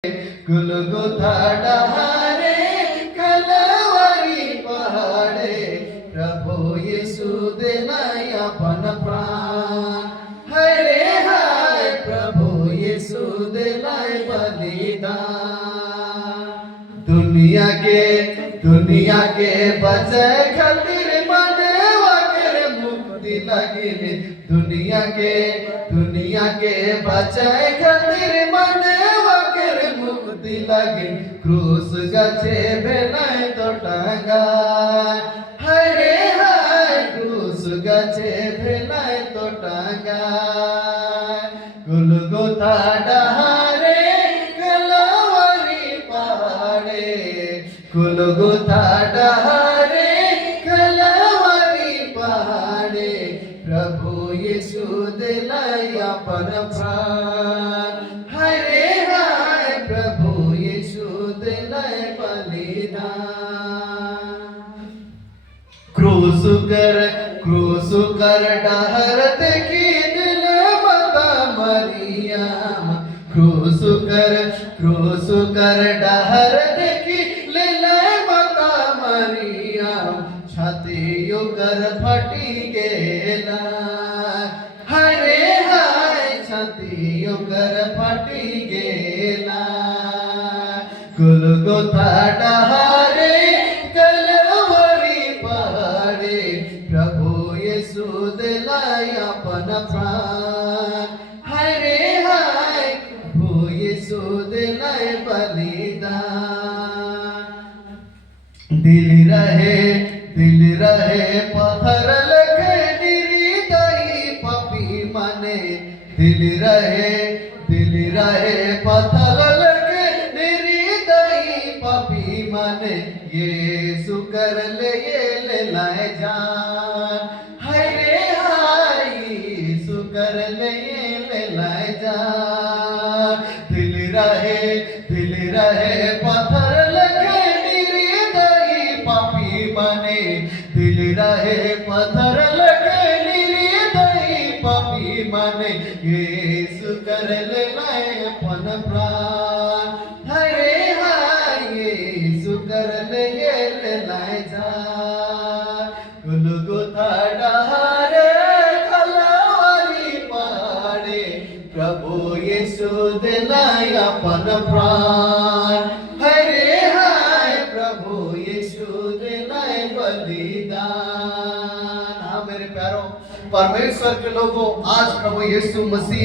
गुलगुथा डहारे कलवरी पहाड़े प्रभु यीशु देलाय अपन प्राण। हरे हाय प्रभु यीशु देलाय बलिदान। दुनिया के बचे खातिर मनवा के मुक्ति लगिले। दुनिया के बचे खातिर मनवा के मुक्ति लगे। क्रूस गछे भेलाय तो टांगा। हरे हाय क्रूस गछे भेलाय तो टांगा। गुलगुथा डहारे कलवरी पहाड़े गुलगुथा डहारे कलवरी पहाड़े प्रभु यीशु देलाय अपन प्राण। हरे हाय प्रभु यीशु देलाय बलिदान। क्रूस कर डहर देखी दिल माता मरियम। क्रूस कर डहर देखी लेलाय माता मरियम। छाती उगर फटी गेला। हरे हाय छाती उगर फटी गेला। गुलगुथा डहारे कलवरी पहाड़े प्रभु यीशु देलाय अपन प्राण। हरे हाय प्रभु यीशु देलाय बलिदान। दिल रहे पत्थर लखे निर्दयी पापी माने। दिल रहे पत्थर लखे निर्दयी पापी माने। यीशु कर ले लाए जान। हरे हाय यीशु कर ले लाए जान। दिल रहे पत्थर लखे निर्दयी पापी माने। दिल रहे पत्थर लखे निर्दयी पापी माने। यीशु कर ले लाए अपन प्राण। हरे हाय यीशु कर ले लाए जान। गुलगुथा डहारे कलवरी पहाड़े प्रभु यीशु देलाय अपन प्राण। हरे हाय प्रभु यीशु देलाय बलिदान। हाँ मेरे प्यारों परमेश्वर के लोगों, आज प्रभु यीशु मसीह